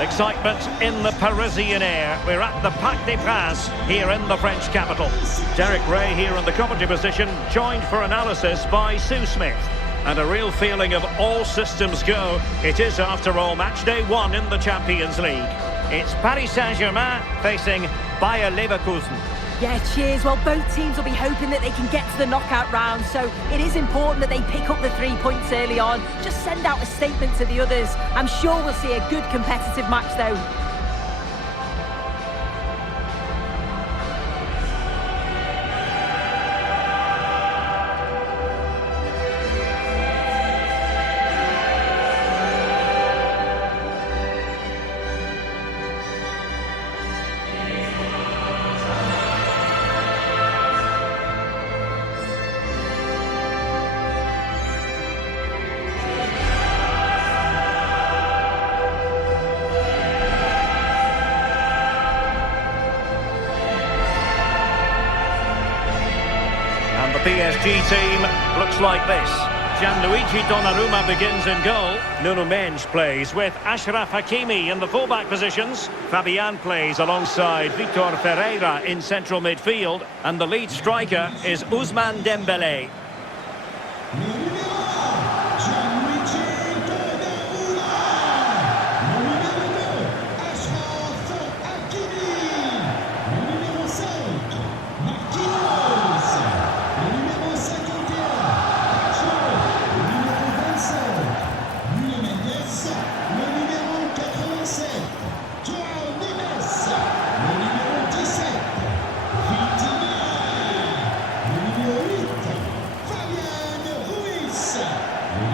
Excitement in the Parisian air. We're at the Parc des Princes here in the French capital. Derek Ray here in the commentary position, joined for analysis by Sue Smith. And a real feeling of all systems go. It is, after all, match day 1 in the Champions League. It's Paris Saint-Germain facing Bayer Leverkusen. Yeah, cheers. Well, both teams will be hoping that they can get to the knockout round, so it is important that they pick up the 3 points early on. Just send out a statement to the others. I'm sure we'll see a good competitive match, though. The PSG team looks like this. Gianluigi Donnarumma begins in goal. Nuno Mendes plays with Achraf Hakimi in the fullback positions. Fabian plays alongside Victor Ferreira in central midfield. And the lead striker is Ousmane Dembélé.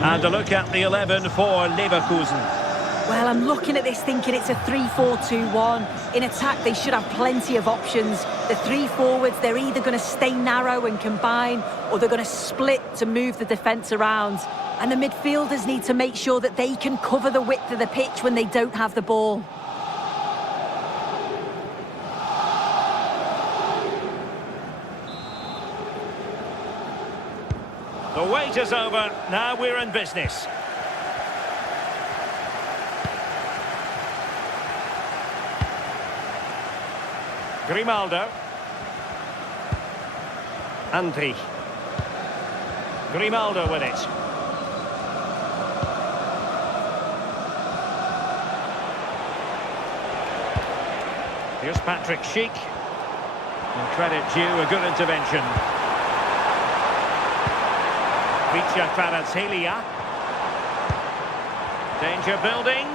And a look at the 11 for Leverkusen. Well, I'm looking at this thinking it's a 3-4-2-1. In attack, they should have plenty of options. The 3 forwards, they're either going to stay narrow and combine, or they're going to split to move the defence around. And the midfielders need to make sure that they can cover the width of the pitch when they don't have the ball. The wait is over. Now we're in business. Grimaldo. Andri. Grimaldo with it. Here's Patrick Schick. And credit due, a good intervention. Vitinha. Danger building.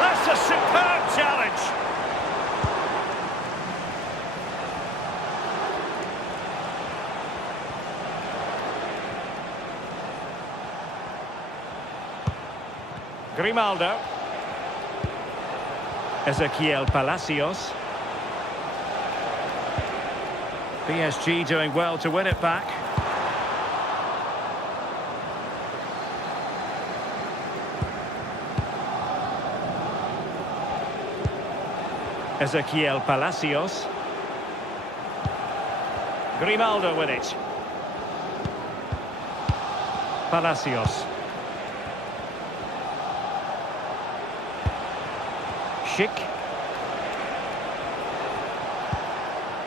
That's a superb challenge. Grimaldo. Ezequiel Palacios. PSG doing well to win it back. Ezequiel Palacios. Grimaldo with it. Palacios. Schick.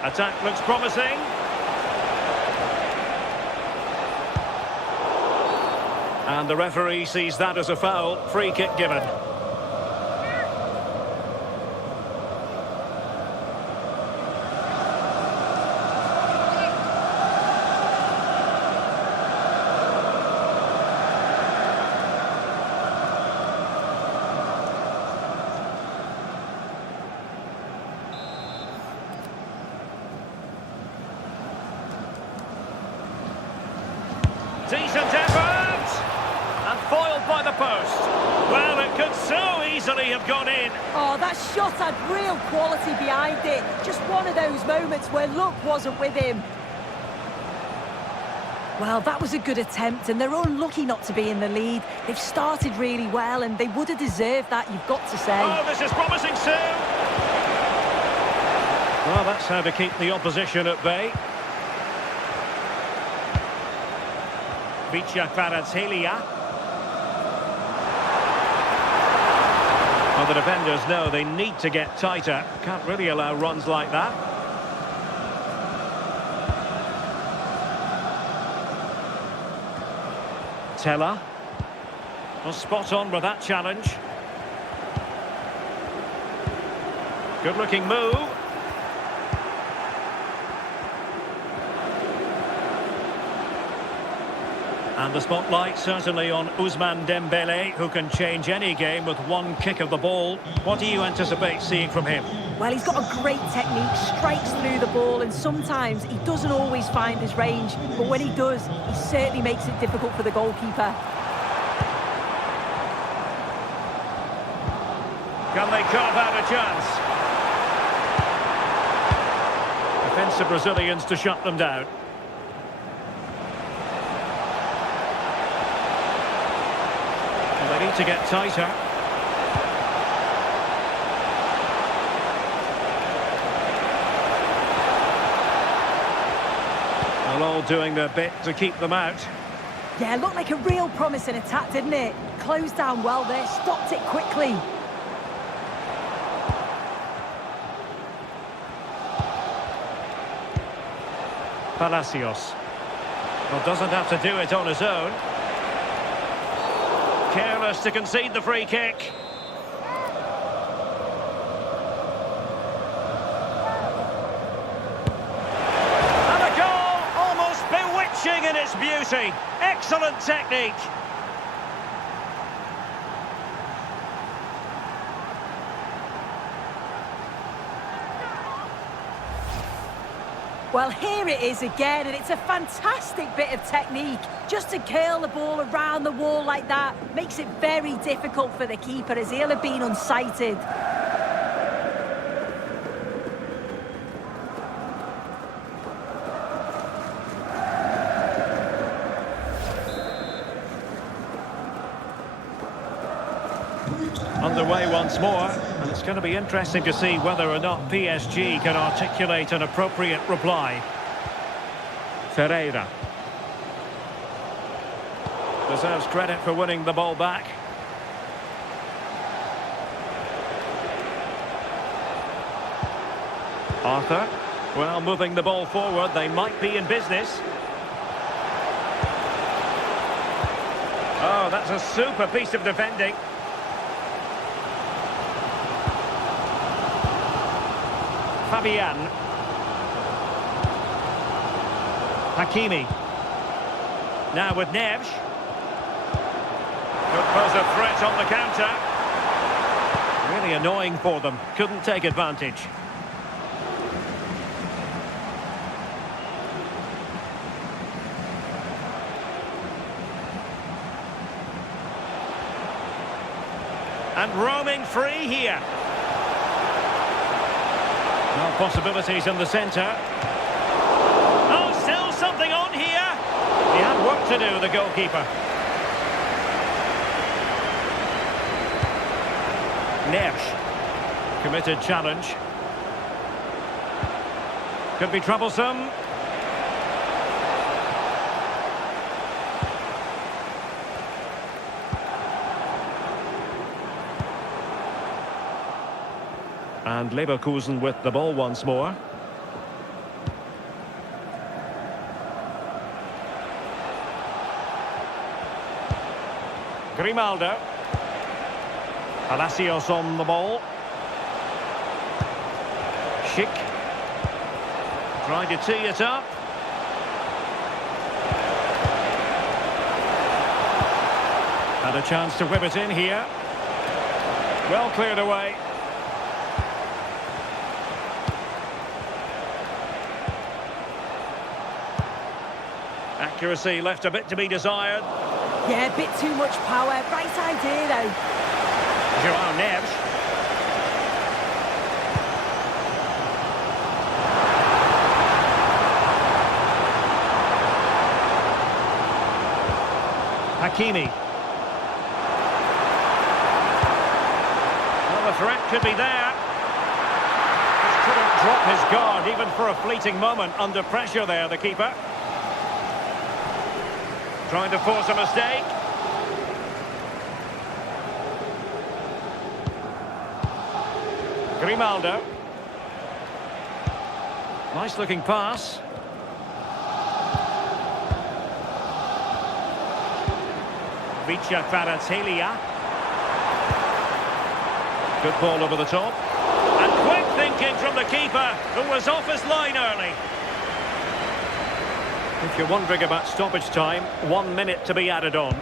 Attack looks promising. And the referee sees that as a foul. Free kick given. Decent effort! And foiled by the post. Well, it could so easily have gone in. Oh, that shot had real quality behind it. Just one of those moments where luck wasn't with him. Well, that was a good attempt, and they're unlucky not to be in the lead. They've started really well, and they would have deserved that, you've got to say. Oh, this is promising, Sue. Well, that's how to keep the opposition at bay. Vitinha. Well, the defenders know they need to get tighter. Can't really allow runs like that. Teller. Well, spot on with that challenge. Good-looking move. And the spotlight certainly on Ousmane Dembélé, who can change any game with one kick of the ball. What do you anticipate seeing from him? Well, he's got a great technique, strikes through the ball, and sometimes he doesn't always find his range, but when he does, he certainly makes it difficult for the goalkeeper. Can they carve out a chance? Defensive Brazilians to shut them down. They need to get tighter. They're all doing their bit to keep them out. Yeah, looked like a real promising attack, didn't it? Closed down well there, stopped it quickly. Palacios. Well, doesn't have to do it on his own. Careless to concede the free kick. And a goal, almost bewitching in its beauty. Excellent technique. Well, here it is again, and it's a fantastic bit of technique. Just to curl the ball around the wall like that makes it very difficult for the keeper, as he'll have been unsighted. Underway once more, and it's going to be interesting to see whether or not PSG can articulate an appropriate reply. Ferreira deserves credit for winning the ball back. Arthur, well, moving the ball forward, they might be in business. Oh, that's a super piece of defending. Fabian. Hakimi. Now with Neves. Could pose a threat on the counter. Really annoying for them. Couldn't take advantage. And roaming free here. Well, possibilities in the centre. Oh, still something on here. He had work to do, the goalkeeper. Neves. Committed challenge. Could be troublesome. And Leverkusen with the ball once more. Grimaldo. Palacios on the ball. Schick. Trying to tee it up. Had a chance to whip it in here. Well cleared away. Accuracy left a bit to be desired. Yeah, a bit too much power. Right idea, though. Joao Neves. Hakimi. Well, the threat could be there. Just couldn't drop his guard, even for a fleeting moment, under pressure there, the keeper. Trying to force a mistake. Grimaldo. Nice looking pass. Vitinha. Good ball over the top. And quick thinking from the keeper, who was off his line early. If you're wondering about stoppage time, 1 minute to be added on.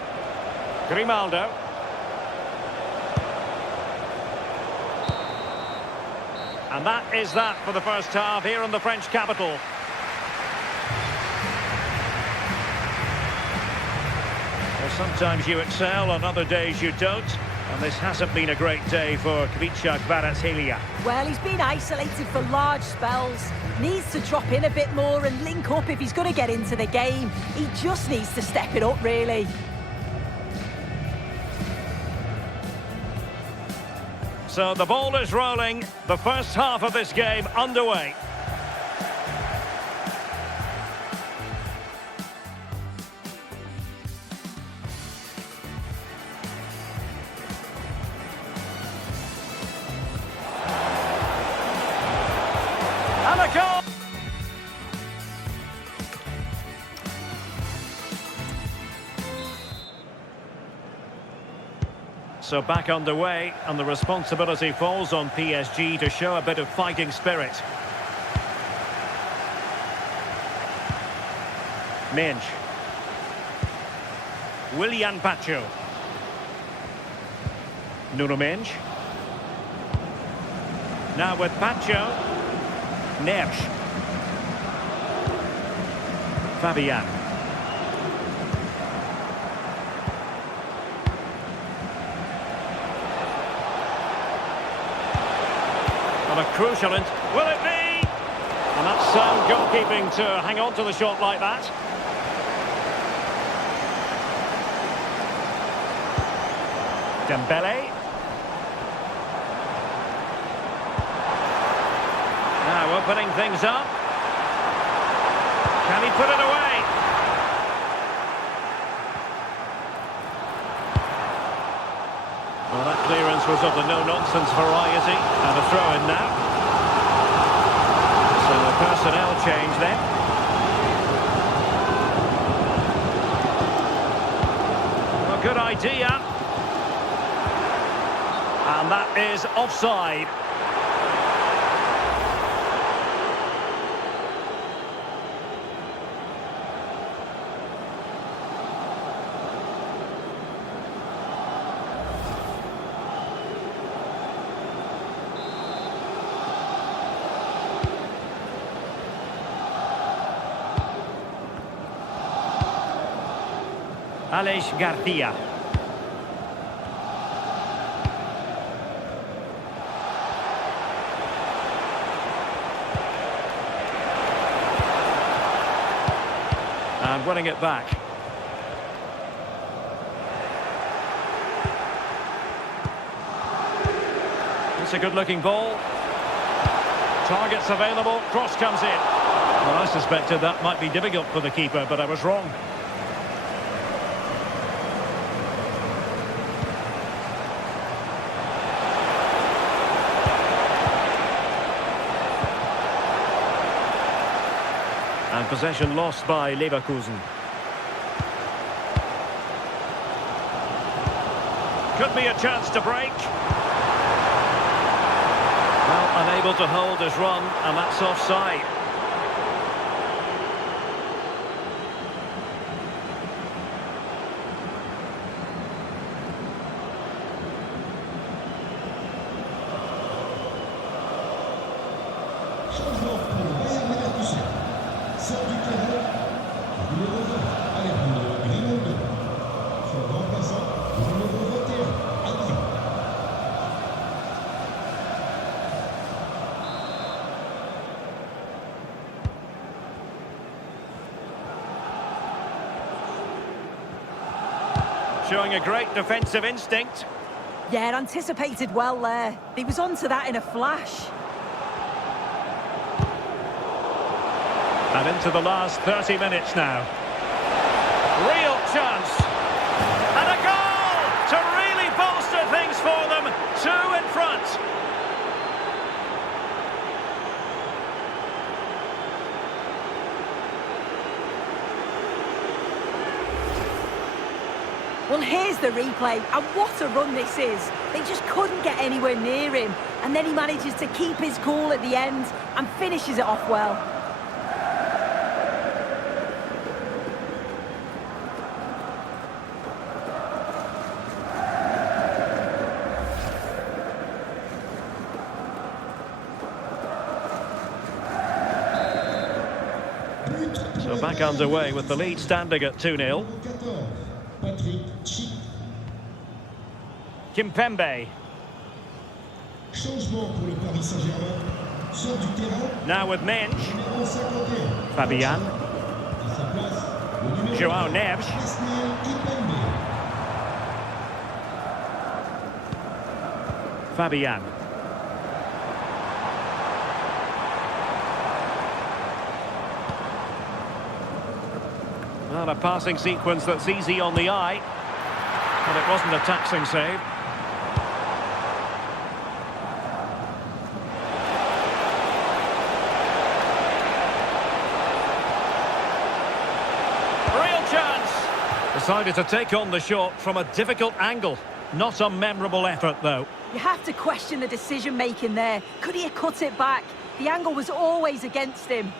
Grimaldo. And that is that for the first half here in the French capital. Well, sometimes you excel, on other days you don't. And this hasn't been a great day for Kvaratskhelia. Well, he's been isolated for large spells. Needs to drop in a bit more and link up if he's going to get into the game. He just needs to step it up, really. So the ball is rolling. The first half of this game underway. And a goal! So back underway, and the responsibility falls on PSG to show a bit of fighting spirit. Mensch. Willian Pacho. Nuno Mensch. Now with Pacho. Nersch. Fabian. A crucial, will it be? And that's sound goalkeeping to hang on to the shot like that. Dembélé. Now opening things up. Can he put it away? Well, that clearance was of the no-nonsense variety, and a throw-in now. So a personnel change then. Well, good idea. And that is offside. Alex Garcia. And winning it back. It's a good-looking ball. Targets available, cross comes in. Well, I suspected that might be difficult for the keeper, but I was wrong. And possession lost by Leverkusen. Could be a chance to break. Well, unable to hold his run, and that's offside. Changement pour le Bayer Leverkusen. Sort du terrain, numéro 20, Alejandro Grimaldo. Son remplaçant, numéro 21, Adrien. Showing a great defensive instinct. Yeah, anticipated well there. He was onto that in a flash. And into the last 30 minutes now. Real chance. And a goal to really bolster things for them. 2 in front. Well, here's the replay, and what a run this is. They just couldn't get anywhere near him, and then he manages to keep his cool at the end and finishes it off well. So back underway with the lead standing at 2-0. Kimpembe. Changement pour le Paris Saint-Germain. Sort du terrain. Now with Mensch. Numéro 51. Fabian. À sa place, le numéro João Neves. Kimpembe. Fabian. Well, a passing sequence that's easy on the eye. But it wasn't a taxing save. Real chance! Decided to take on the shot from a difficult angle. Not a memorable effort, though. You have to question the decision-making there. Could he have cut it back? The angle was always against him.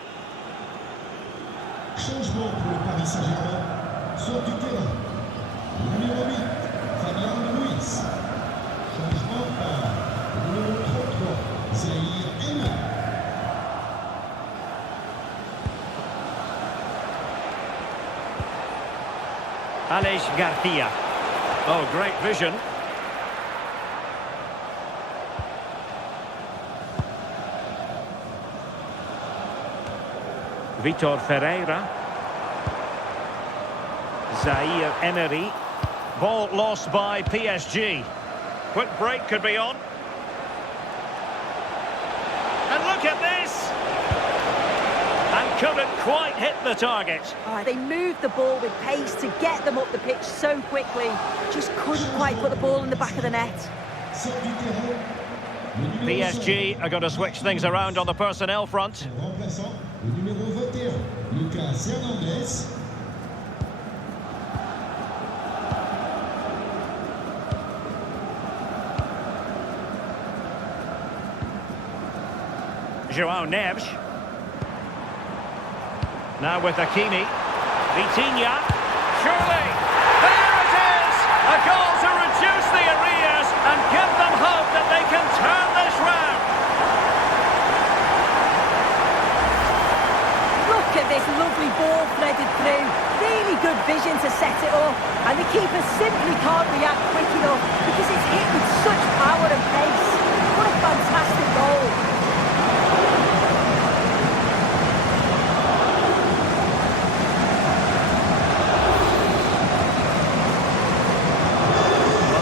Changement pour le Paris Saint-Germain. Sort du terrain. Le numéro 8, Florian Wirtz. Changement par le numéro 33, Zaïre. Aleix Garcia. Oh, great vision. Vitor Ferreira. Zaire Emery. Ball lost by PSG. Quick break could be on. And look at this! And couldn't quite hit the target. They moved the ball with pace to get them up the pitch so quickly. Just couldn't quite put the ball in the back of the net. Sort du terrain. Le numéro PSG are going to switch things around on the personnel front. remplaçant, le numéro 21, Lucas Hernandez. João Neves. Now with Hakimi. Vitinha. Surely! There it is! A goal to reduce the arrears and give them hope that they can turn this round. Look at this lovely ball threaded through. Really good vision to set it up. And the keeper simply can't react quick enough because it's hit with such power and pace. What a fantastic goal.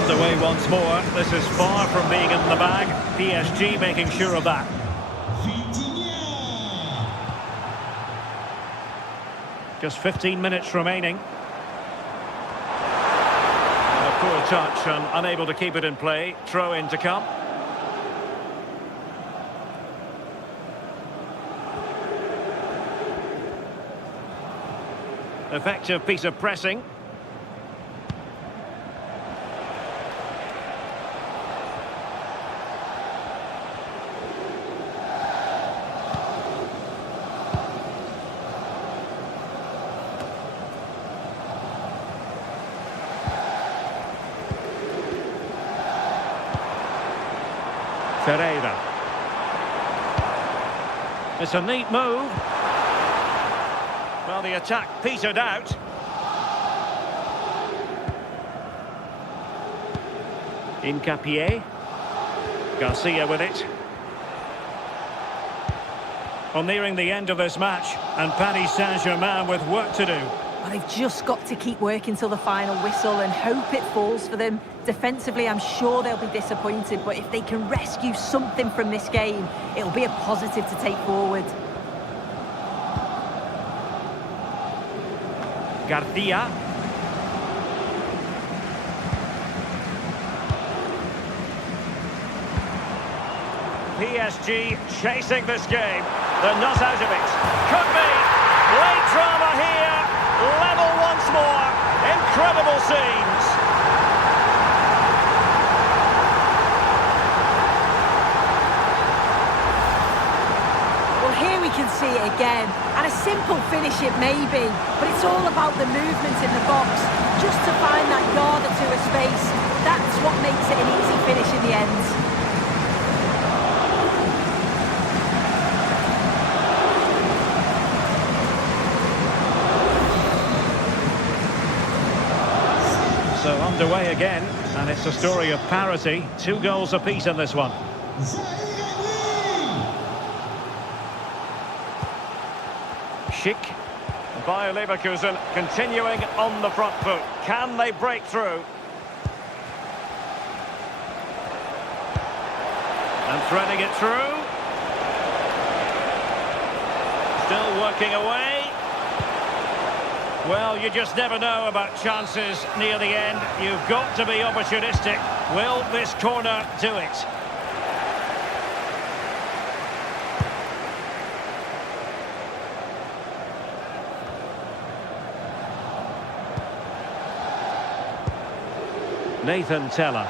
Away once more. This is far from being in the bag. PSG making sure of that. Vitinha. Just 15 minutes remaining. And a poor touch and unable to keep it in play. Throw in to come. Effective piece of pressing. Ferreira. It's a neat move. Well, the attack petered out. Mbappé. Garcia with it. Well, nearing the end of this match, and Paris Saint-Germain with work to do. Well, they've just got to keep working till the final whistle and hope it falls for them. Defensively, I'm sure they'll be disappointed, but if they can rescue something from this game, it'll be a positive to take forward. Garcia. PSG chasing this game. They're not out of it. Could be. Late drama here. Level once more. Incredible scenes. Well, here we can see it again. And a simple finish it may be, but it's all about the movement in the box. Just to find that yard or two of space. That's what makes it an easy finish in the end. So underway again, and it's a story of parity. 2 goals apiece in this one. Schick. Bayer Leverkusen continuing on the front foot. Can they break through? And threading it through. Still working away. Well, you just never know about chances near the end. You've got to be opportunistic. Will this corner do it? Nathan Teller.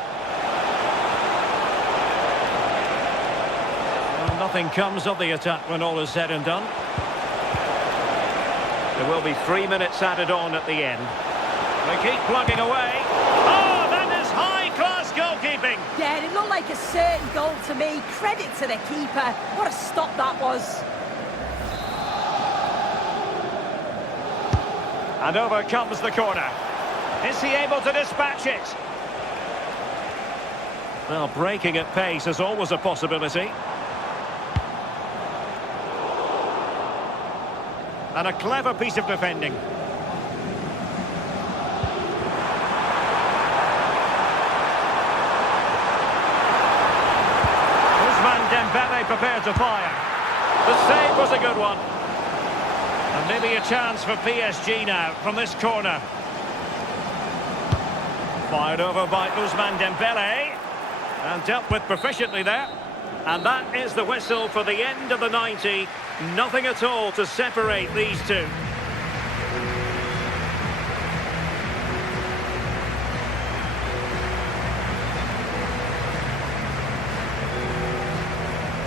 Well, nothing comes of the attack when all is said and done. There will be 3 minutes added on at the end. They keep plugging away. Oh, that is high-class goalkeeping. Yeah, it looked like a certain goal to me. Credit to the keeper. What a stop that was. And over comes the corner. Is he able to dispatch it? Well, breaking at pace is always a possibility. And a clever piece of defending. Ousmane Dembélé prepared to fire. The save was a good one. And maybe a chance for PSG now from this corner. Fired over by Ousmane Dembélé. And dealt with proficiently there. And that is the whistle for the end of the 90. Nothing at all to separate these two.